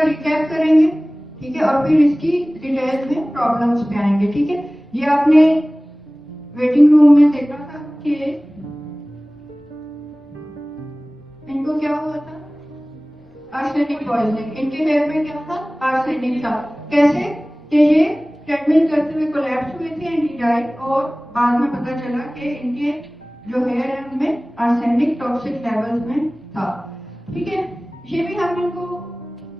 इसका रिकैप करेंगे, ठीक है, और फिर इसकी डिटेल्स में प्रॉब्लम्स पे आएंगे, ठीक है। ये आपने वेटिंग रूम में देखा था कि इनको क्या हुआ था, आर्सेनिक पॉइजनिंग, इनके हेयर में क्या था, आर्सेनिक था। कैसे कि ये ट्रेडमिल करते हुए कोलैप्स हुए थे एंड ही डाइड, और बाद में पता चला कि इनके जो हेयर है उनमें आर्सेनिक टॉक्सिक लेवल्स में था, ठीक है। ये भी हम इनको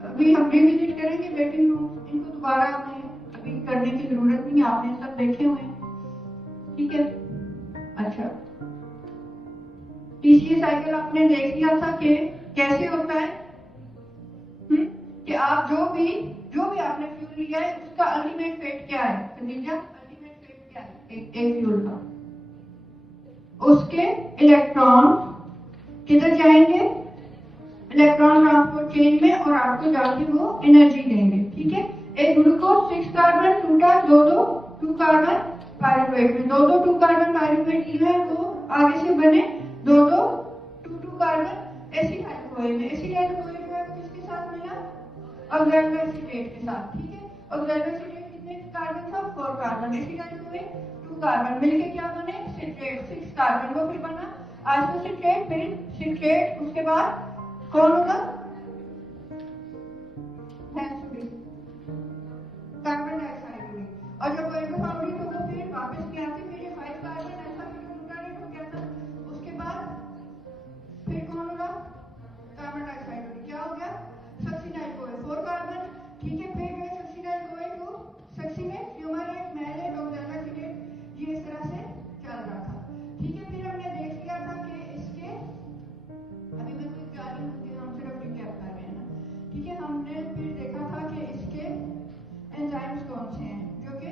अभी हम रिविजिट करेंगे वेटिंग रूम, इनको दोबारा हमें अभी करने की जरूरत नहीं, आपने सब देखे हुए हैं, ठीक है। अच्छा, टीसीए साइकिल आपने देख लिया था कि कैसे होता है, कि आप जो भी आपने फ्यूल लिया है उसका अल्टीमेट फेट क्या है, समझिए अल्टीमेट फेट क्या है एक फ्यूल का, उसके इलेक्ट्रॉन किधर जाएंगे, इलेक्ट्रॉन ट्रांसपोर्ट चेन में, और आपको जाके वो एनर्जी देंगे, ठीक है। एक ग्लूकोज 6 कार्बन टूटा, दो 2 कार्बन पायरुवेट में, दो 2 कार्बन पायरुवेट जो है वो आगे से बने 2 2 कार्बन एसिटाइल कोए में, एसिटाइल कोए जो है किसके साथ मिला, ऑक्सैलो एसीटेट के साथ, ठीक है। ऑक्सैलो एसीटेट कितने कार्बन था, 4 कार्बन, एसिटाइल कोए 2 कार्बन, मिलके क्या बने, सिट्रेट 6 कार्बन, वो फिर बना आइसोसिट्रेट, फिर सिट्रेट, उसके बाद कौन होगा, कार्बन डाइऑक्साइड, और जब एल्कोहल होगा फिर वापस में आके फिर ये 5 कार्बन ऐसा ग्लूटारेट हो गया था, उसके बाद फिर कौन होगा, कार्बन डाइऑक्साइड, क्या हो गया, सक्सिनाइल कोए 4 कार्बन, ठीक है। फिर जो सक्सिनाइल कोए को सक्सिनेट, फ्यूमारेट, मैलेट, ऑक्सैलो एसीटेट, ये इस तरह से चल रहा था, ठीक है। फिर हमने देख लिया था कि इसके, अभी मैं कुछ जारी हूँ, हम सिर्फ रिकैप कर रहे हैं ना, ठीक है। हमने फिर देखा था कि इसके एंजाइम्स कौन से हैं जो कि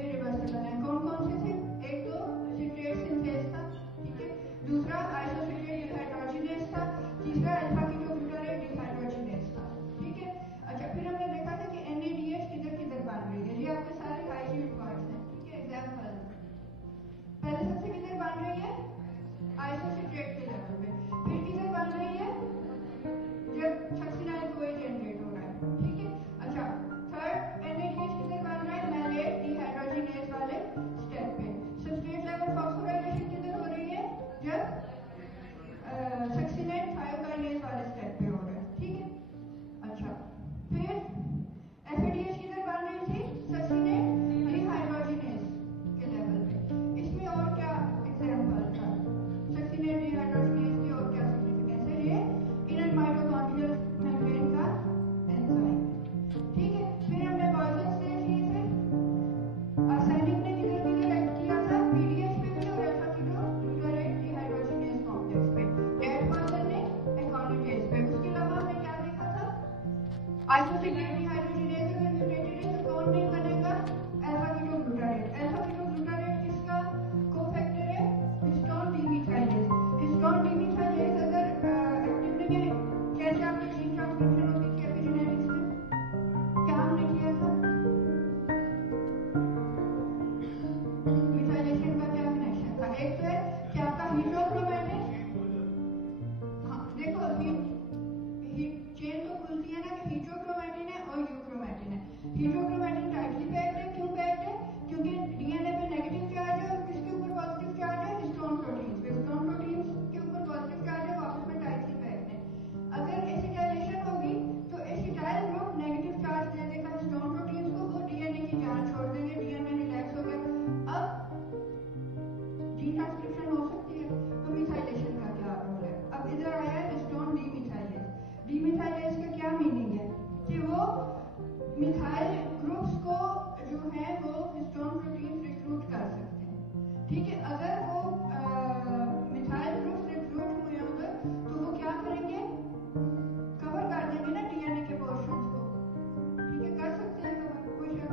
इरिवर्सिबल हैं, कौन से थे, एक तो सिट्रेट सिंथेज था, ठीक है, दूसरा आइसोसिट्रेट डिहाइड्रोजिनेज था, तीसरा अल्फा कीटोग्लूटारेट डिहाइड्रोजिनेज था, ठीक है। अच्छा, फिर हमने देखा था कि NADH किधर बन रही है, ये आपके सारे हाइजीन पॉइंट्स हैं, ठीक है। एग्जांपल पहले सबसे किधर बन रही है, आइसोसिट्रेट के लेवल पे, फिर किधर बन रही है जब सक्सिनाइल कोए जनरेट हो रहा है, ठीक है। अच्छा, थर्ड NADH किधर बन रहा है, मैलेट डिहाइड्रोजिनेज वाले स्टेप पे, सब्सट्रेट लेवल फॉस्फोराइलेशन किधर हो रही है, जब सक्सिनेट थायोकाइनेज वाले स्टेप पे हो रहा है, ठीक है। अच्छा, फिर FADH किधर बन रही थी, सक्सिनेट डिहाइड्रोजिनेज के लेवल पे, इसमें और क्या एग्जांपल था, सक्सिनेट डिहाइड्रोजिनेज की और क्या सिग्निफिकेंस है, ये इनर माइटोकॉन्ड्रियल मेम्ब्रेन का एंजाइम, ठीक है। फिर हमने पॉइजन देख लिए थे, आर्सेनिक ने किधर एक्ट किया था, PDH पे भी और अल्फा कीटोग्लूटारेट डिहाइड्रोजिनेज कॉम्प्लेक्स पे, डेड पॉइजन ने एकोनिकेज पे, उसके अलावा हमने क्या देखा था, आइसोसिट्रेट डिहाइड्रोजिनेज अगर म्यूटेटेड है तो कौन नहीं बनेगा, अल्फा कीटोग्लूटारेट, अल्फा कीटोग्लूटारेट किसका कोफैक्टर है, हिस्टोन डीमिथाइलेज, हिस्टोन डीमिथाइलेज अगर एक्टिव नहीं है, कैसे आपकी जीन ट्रांसक्रिप्शन होती थी एपिजेनेटिक्स में, क्या हमने किया था, मिथाइलेशन का क्या कनेक्शन था, एक तो है कि आपका हीटोक्रोमैटिन, हाँ देखो चेन तो खुलती है ना, कि हीटोक्रोमैटिन है और यूक्रोमैटिन है, हीटोक्रोमैटिन टाइटली पैक्ड है, क्यों पैक्ड है, क्योंकि DNA पे नेगेटिव चार्ज है और किसके ऊपर पॉजिटिव चार्ज है, हिस्टोन प्रोटीन्स पे, हिस्टोन प्रोटीन्स के ऊपर पॉजिटिव चार्ज है, वापस में टाइटली पैक्ड है। अगर एसिटाइलेशन होगी तो एसिटाइल ग्रुप नेगेटिव चार्ज दे देगा हिस्टोन प्रोटीन्स को, वो DNA की जान छोड़ देंगे, DNA रिलैक्स हो गया, अब जीन ट्रांसक्रिप्शन हो सकती है, तो मिथाइलेशन का क्या रोल है, अब इधर आया है हिस्टोन डीमिथाइलेज, डीमिथाइलेज का क्या मीनिंग है, कि वो मिथाइल ग्रुप्स को जो है वो हिस्टोन प्रोटीन रिक्रूट कर सकते हैं, ठीक है। अगर वो मिथाइल ग्रुप्स रिक्रूट हुए होंगे तो वो क्या करेंगे, कवर कर देंगे ना DNA के पोर्शंस को, ठीक है, कर सकते हैं कवर, कोई शक,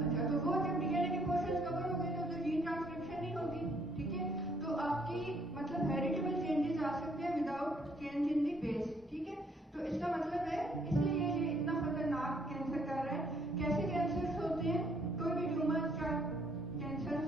अच्छा, तो वो जब DNA के पोर्शंस कवर हो गए तो जीन ट्रांसक्रिप्शन नहीं होगी, ठीक है, तो आपकी मतलब हेरिटेबल चेंजेस आ सकते हैं without change in the base, ठीक है। तो इसका मतलब है, इसलिए ये इतना खतरनाक कैंसर कर रहा है। कैसे कैंसर्स होते हैं, कोई भी tumour cancer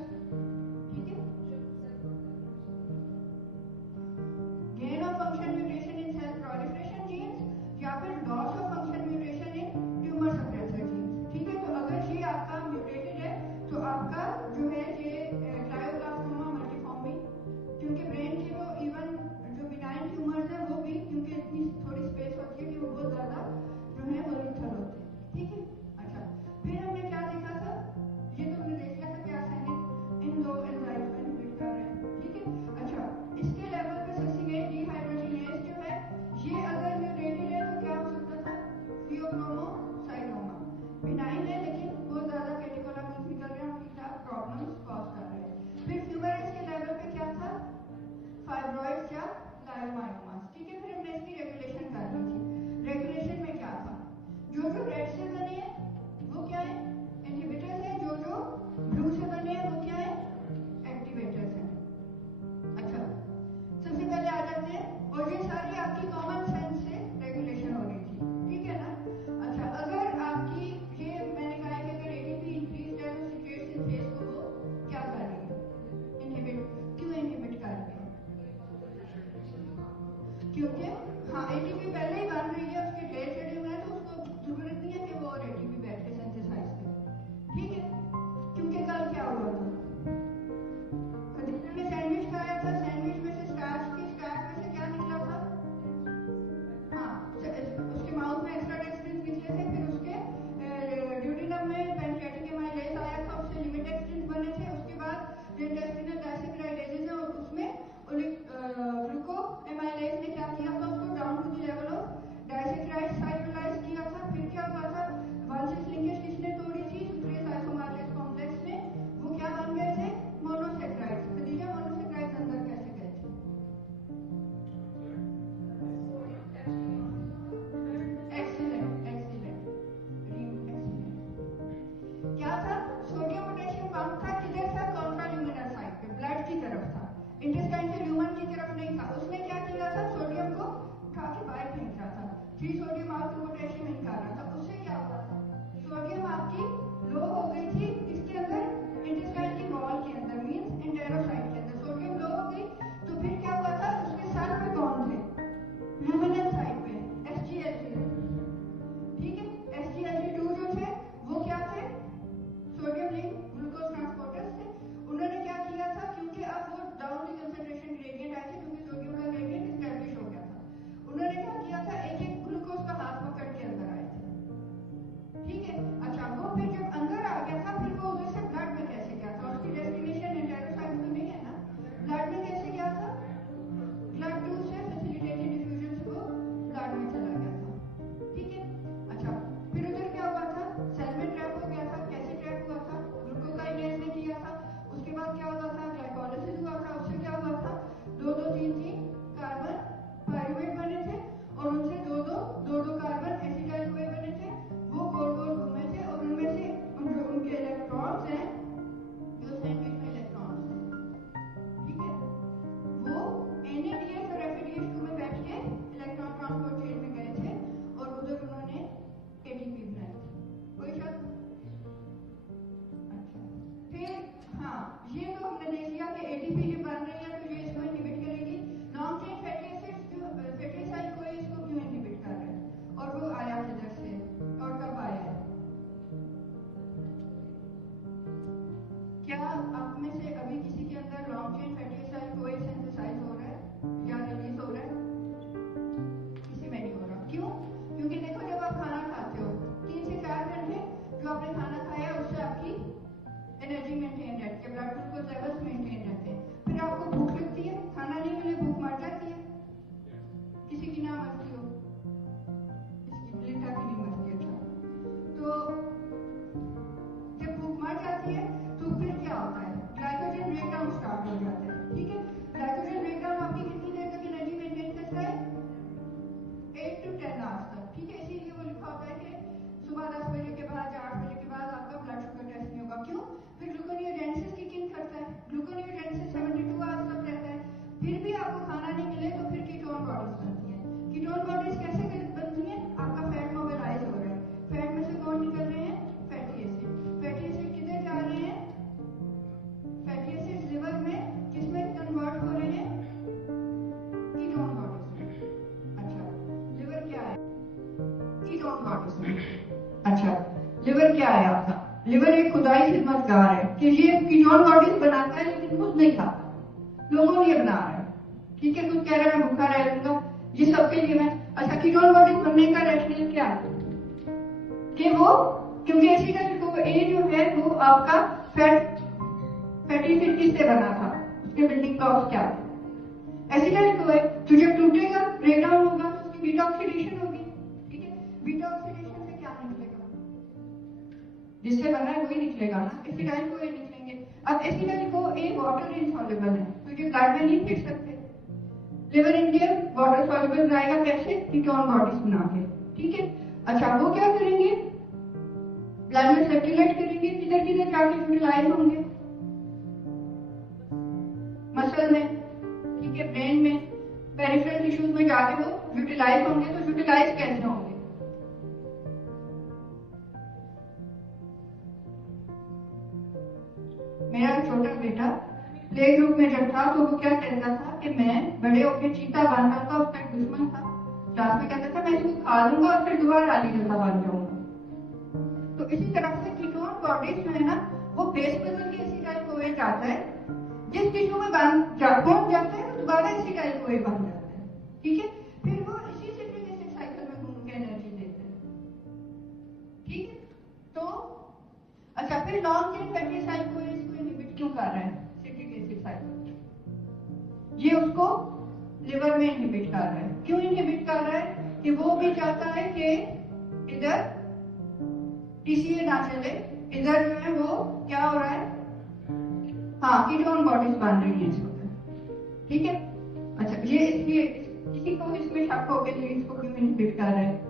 blood glucose levels maintain रहते हैं। फिर आपको भूख लगती है, खाना नहीं मिले भूख मर जाती है। किसी की ना मरती हो, इसकी लिटा की नहीं मरती। अच्छा, तो जब भूख मर जाती है तो फिर क्या होता है, ग्लाइकोजन ब्रेकडाउन स्टार्ट हो जाता है। ठीक है, ग्लाइकोजन ब्रेकडाउन आपकी कितनी देर तक एनर्जी मेंटेन करता है? 8 to 10 आवर्स तक। ठीक है, इसीलिए वो लिखा होता है कि सुबह 10 बजे के बाद या 8 बजे के बाद आपका ब्लड शुगर टेस्ट नहीं होगा। क्यों? फिर ग्लूकोनियोजेनेसिस किक इन करता है। ग्लूकोनियोजेनेसिस 72 आवर्स तक रहता है। फिर भी आपको खाना नहीं मिले तो फिर कीटोन बॉडीज बनती है। कीटोन बॉडीज कैसे बनती है? आपका फैट मोबिलाइज हो रहा है। फैट में से कौन निकल रहे हैं? Fatty acid. फैटी एसिड किधर जा रहे हैं? फैटी एसिड लिवर में, किसमें कन्वर्ट हो रहे हैं? कीटोन बॉडीज में। अच्छा, लिवर क्या है? कीटोन बॉडीज में। अच्छा, लिवर क्या है आपका? लिवर एक खुदाई खिदमतगार है कि ये कीटोन बॉडीज बनाता है लेकिन खुद नहीं खाता, लोगों ने बना रहा है। ठीक है, खुद कह रहा है मैं भूखा रह लूंगा, ये सबके लिए मैं। अच्छा, कीटोन बॉडीज बनने का रैशनल क्या है? कि वो, क्योंकि एसिटाइल-CoA जो है वो आपका फैटी एसिड किससे बना था, उसके बिल्डिंग ब्लॉक्स क्या थे? एसिटाइल-CoA। तो जब टूटेगा, ब्रेकडाउन होगा, उसकी बीटा ऑक्सीडेशन होगी। ठीक है, बीटा ऑक्सीडेशन से क्या निकलेगा? जिससे बना है वही निकलेगा ना, एसिटाइल-CoA निकलेंगे। अब एसिटाइल-CoA वाटर इनसॉल्युबल है, तो ये ब्लड में नहीं फिट सकते। लिवर इंडियम वाटर सॉल्युबल रहेगा कैसे? कीटोन बॉडीज बना के। ठीक है, अच्छा वो क्या करेंगे? ब्लड में सर्कुलेट करेंगे, किधर किधर जाके यूटिलाइज होंगे? मसल में, ठीक है, ब्रेन में, पेरिफेरल टिश्यूज में जाके वो यूटिलाइज होंगे। तो यूटिलाइज कैसे होंगे? मेरा छोटा बेटा प्ले ग्रुप में जब था तो वो क्या कहता था कि मैं बड़े होकर चीता बन रहा था, उसका एक दुश्मन था, क्लास में कहता था मैं इसको खा लूंगा और फिर दोबारा डाली जैसा बन जाऊंगा। तो इसी तरह से कीटोन बॉडीज में है ना, वो बेस बदल के एसिटाइल-CoA जाता है, जिस टिश्यू में पहुंच जाता है वो दोबारा एसिटाइल-CoA बन जाता है। ठीक है, फिर वो इसी सिट्रिक एसिड साइकिल में घूम के एनर्जी देते हैं। ठीक है, तो अच्छा, फिर लॉन्ग चेन फैटी एसिड-CoA इसको इनहिबिट क्यों कर रहे हैं? सिट्रिक एसिड साइकिल ये उसको लिवर में इनहिबिट कर रहा है। क्यों इनहिबिट कर रहा है? कि वो भी चाहता है कि इधर टीसीए ना चले, इधर जो है वो क्या हो रहा है? हाँ, कीटोन बॉडीज बन रही है इसको। ठीक है, अच्छा, ये इसलिए किसी को इसमें शक हो के लिए इसको क्यों इनहिबिट कर रहा है?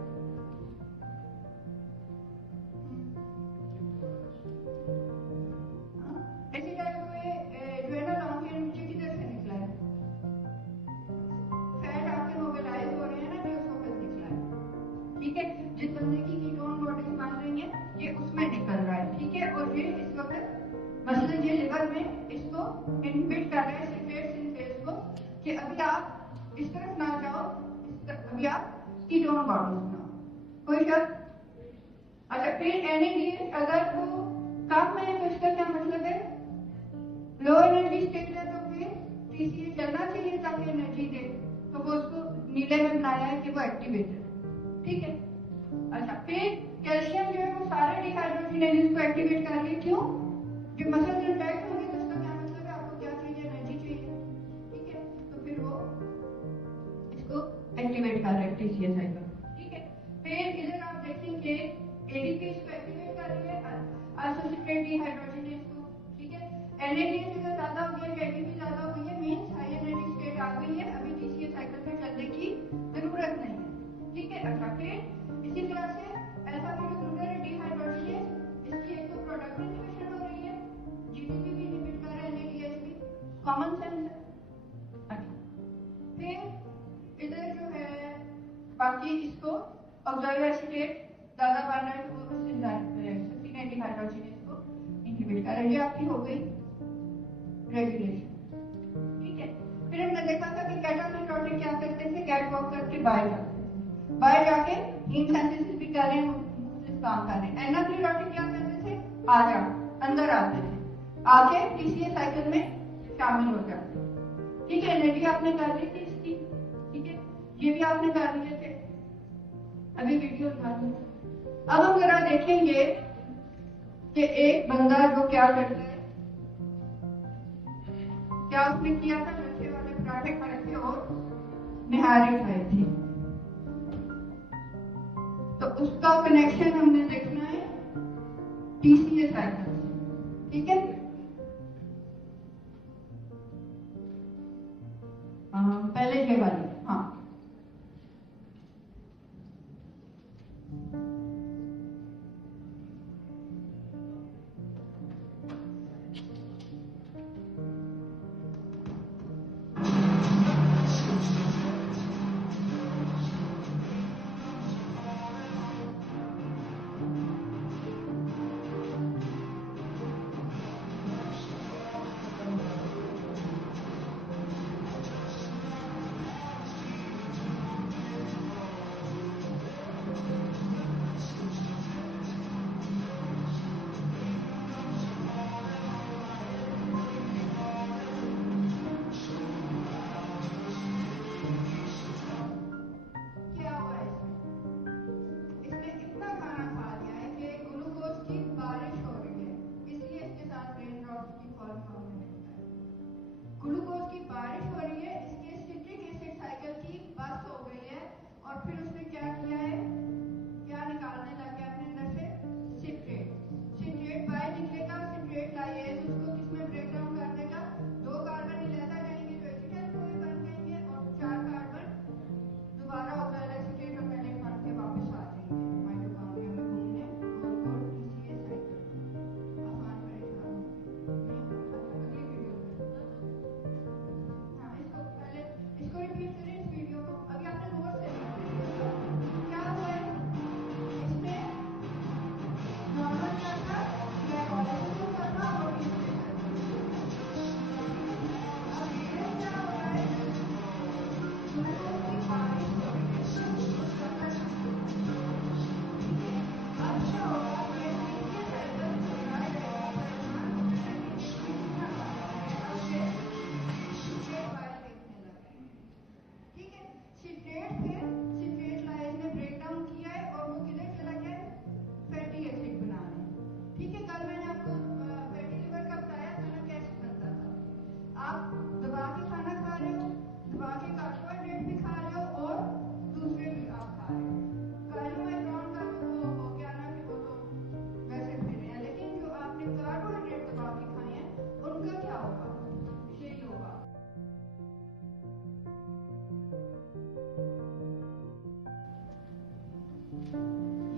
जिस बंदे की कीटोन बॉडीज बन रही है ये उसमें निकल रहा है। ठीक है, और ये इस वक्त मसलन ये लिवर में इसको इनहिबिट कर रहे हैं सिट्रेट सिंथेज को कि अभी आप इस तरफ ना जाओ, अभी आप कीटोन बॉडीज बनाओ। कोई शक? अच्छा, फिर NADH अगर वो कम है तो इसका क्या मतलब है? लो एनर्जी स्टेट है, तो फिर TCA चलना चाहिए ताकि एनर्जी दे, तो वो उसको नीले में बनाया है कि वो एक्टिवेटेड। ठीक है, अच्छा, फिर कैल्शियम जो है वो सारे डिहाइड्रोजिनेजेस को एक्टिवेट कर रही है। क्यों? जब मसल कंट्रैक्ट होंगे तो इसका क्या मतलब है? आपको क्या चाहिए? एनर्जी चाहिए। ठीक है, तो फिर वो इसको एक्टिवेट कर रहे हैं टीसीए साइकिल। ठीक है, फिर इधर आप देखेंगे एडीपी इसको एक्टिवेट कर रही है, आइसोसिट्रेट डिहाइड्रोजिनेज को। ठीक है, NADH अगर ज्यादा हो गया, एडीपी ज्यादा हो गई है, मींस हाई एनर्जी स्टेट आ गई है, अभी टीसीए साइकिल में चलने की जरूरत नहीं है। ठीक है, अच्छा, फिर इसी तरह से अल्फा कीटोग्लूटारेट डिहाइड्रोजिनेज, इसकी एक तो प्रोडक्ट इनहिबिशन हो रही है, जीडीपी भी इनहिबिट कर रहा है, NADH भी, कॉमन सेंस है। अच्छा, फिर इधर जो है बाकी इसको ऑक्सैलो एसीटेट ज्यादा बन रहा है तो वो सस्टेनेट डिहाइड्रोजिनेज को इनहिबिट कर रहा है। ये आपकी हो गई रेगुलेशन। ठीक है, फिर हमने देखा था कि कैटासिनोटिक क्या करते थे? कैट वॉक करके बाहर जाते थे, बाहर जाके हीम सिंथेसिस भी कर रहे हैं, काम कर रहे हैं। एनाक्लिरोटिक क्या करते थे? आ जा, अंदर आते थे, आके टीसीए साइकिल में शामिल हो जाते। ठीक है, एनर्जी आपने कर ली थी इसकी। ठीक है, ये भी आपने कर लिए थे, अभी वीडियो उठा ली। अब हम जरा देखेंगे कि एक बंदा जो क्या करता है, क्या उसने किया था? लच्छे वाले पराठे खाए थे और निहारी खाई थी। तो उसका कनेक्शन हमने देखना है TCA साइकिल से, ठीक है? पहले ये वाली, हाँ। ग्लूकोज की बारिश हो रही है, इसके सिट्रिक एसिड साइकिल की बस हो गई है और फिर उसने क्या किया है? क्या निकालने लग गया अपने अंदर से? सिट्रेट। सिट्रेट बाहर निकलेगा, सिट्रेट लाइएज उसको किसमें ब्रेक डाउन कर देगा? 2 कार्बन इलेदा जाएंगे जो एसिटाइल को भी बन जाएंगे और 4 कार्बन दोबारा ऑक्साइड एसिटेट और पहले फन के वापस आ जाएंगे माइटोकॉन्ड्रिया में घूमने। गोल TCA साइकिल आसान परेशान अगली वीडियो इसको रिपीट करें इस वीडियो को। अभी आपने गौर से क्या हुआ है इसमें? नॉर्मल क्या था? ग्लाइकोलाइसिस करना और इसमें अब ये क्या हो रहा है? ग्लूकोज की बारिश हो रही है। अब क्या होगा? ये TCA साइकिल हो रहा है, ठीक है? सिट्रेट फिर सिट्रेट लाइज ने ब्रेक डाउन किया है और वो किधर चला गया है? फैटी एसिड बनाने, ठीक है? कल मैंने आपको फैटी लिवर का बताया था ना कैसे बनता था। आप दबा के खाना खा रहे हो, दबा के कार्बोहाइड्रेट भी खा रहे हो और दूसरे भी आप खा रहे हो। कार्बोहाइड्रेट का तो वो हो गया ना कि वो तो वैसे फिर रहे हैं, लेकिन जो आपने कार्बोहाइड्रेट दबा के खाए हैं उनका क्या होगा? यही होगा।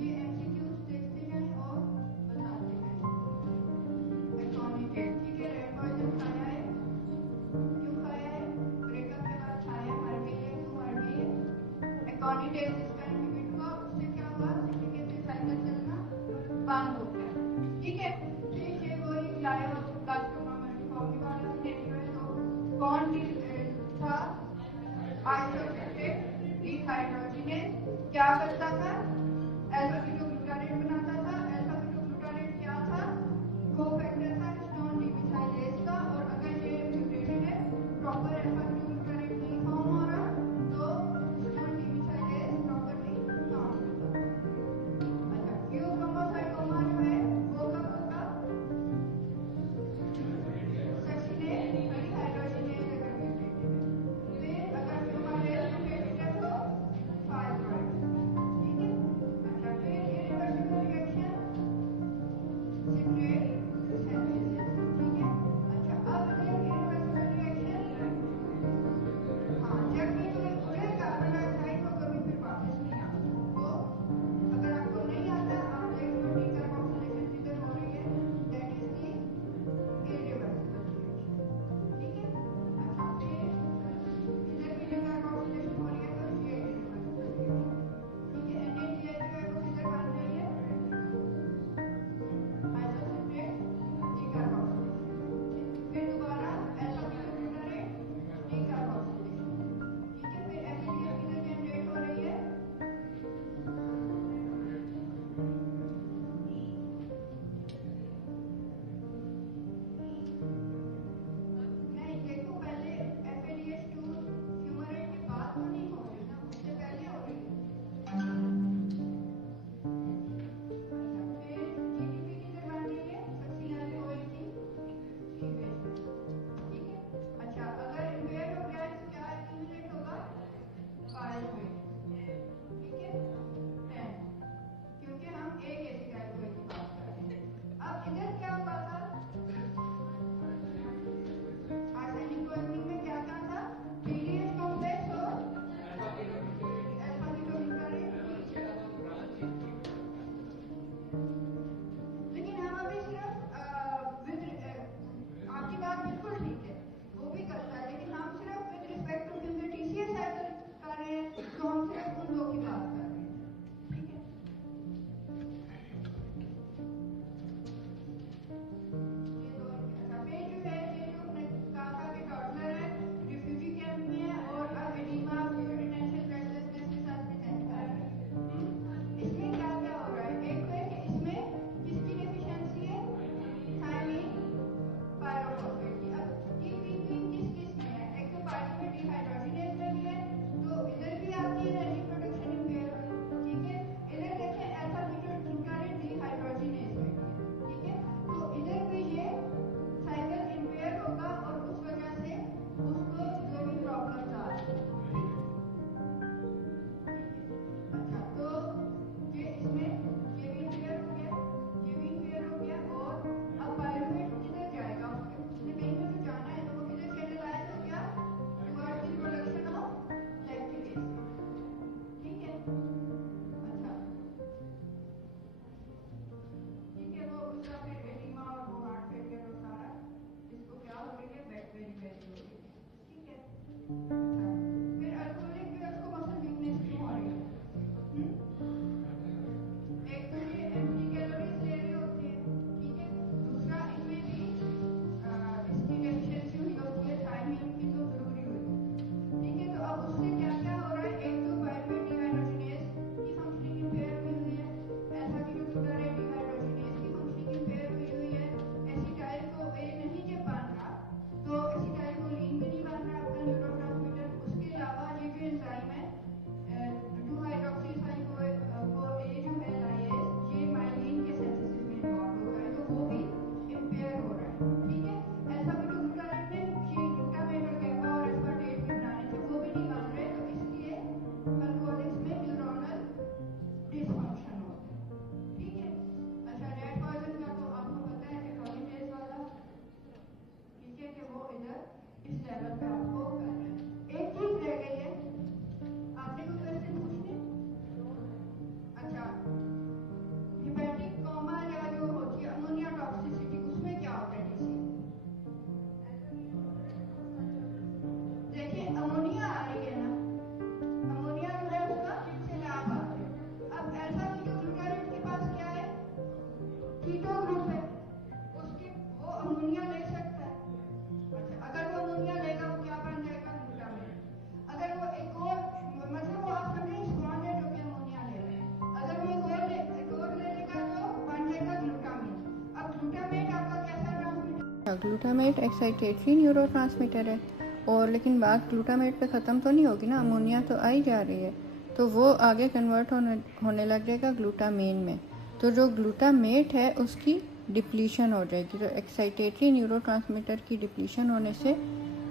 ये MCQs देखते हैं और बताते हैं। एकोनिटेट, ठीक है? रेड पॉइजन खाया है, क्यों खाया है? ब्रेकअप के बाद खाया, मर गई है, क्यों मर गई है? एकोनिटेट इसका इनहिबिट हुआ, उससे क्या हुआ? सिट्रिक एसिड साइकिल चलना बंद हो गया, ठीक है? ठीक है, वो ही लाया प्लास्टोमा मल्टीफॉर्मी वाला से देख रहे हो कौन था? आइसोसेटेट डिहाइड्रोजिनेज क्या करता था? अल्फा कीटोग्लूटारेट बनाता था। अल्फा कीटोग्लूटारेट क्या था? कोफैक्टर था हिस्टोन डिमिथाइलेज का। और अगर ये म्यूटेटेड है, प्रॉपर अल्फा कीटोग्लूटारेट नहीं फॉर्म हो रहा तो हिस्टोन डिमिथाइलेज प्रॉपर्ली फॉर्म होगा। अच्छा, क्यूक्रोमोसाइटोमा जो है वो कब होगा? सक्सीनेट डिहाइड्रोजिनेज अगर म्यूटेटेड है। फिर अगर तुम्हारे म्यूटेटेड है तो फाइब्रॉइड, ठीक है? ग्लूटामेट एक्साइटेटरी न्यूरोट्रांसमीटर है, और लेकिन बात ग्लूटामेट पे ख़त्म तो नहीं होगी ना, अमोनिया तो आई जा रही है, तो वो आगे कन्वर्ट होने लग जाएगा ग्लूटामेन में। तो जो ग्लूटामेट है उसकी डिप्लीशन हो जाएगी। तो एक्साइटेटरी न्यूरोट्रांसमीटर की डिप्लीशन होने से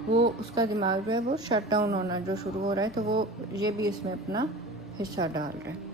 वो उसका दिमाग जो है वो शट डाउन होना जो शुरू हो रहा है, तो वो ये भी इसमें अपना हिस्सा डाल रहा है।